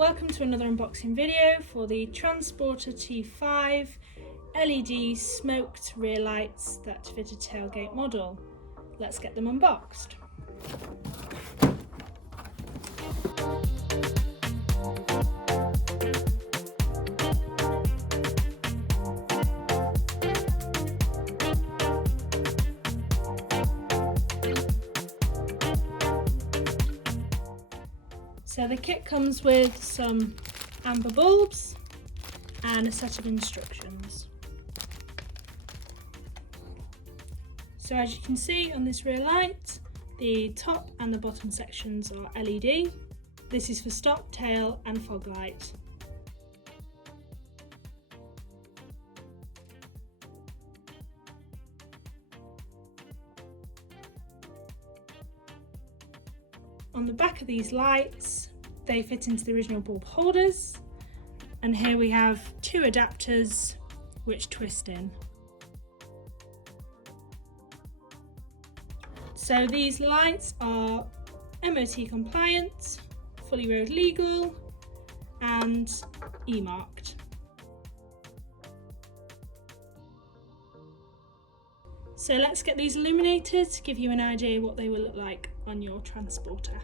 Welcome to another unboxing video for the Transporter T5 LED smoked rear lights that fit a tailgate model. Let's get them unboxed. So the kit comes with some amber bulbs and a set of instructions. So as you can see on this rear light, the top and the bottom sections are LED. This is for stop, tail and fog light. On the back of these lights, they fit into the original bulb holders, and here we have two adapters which twist in. So these lights are MOT compliant, fully road legal and E-marked. So let's get these illuminated to give you an idea what they will look like on your Transporter.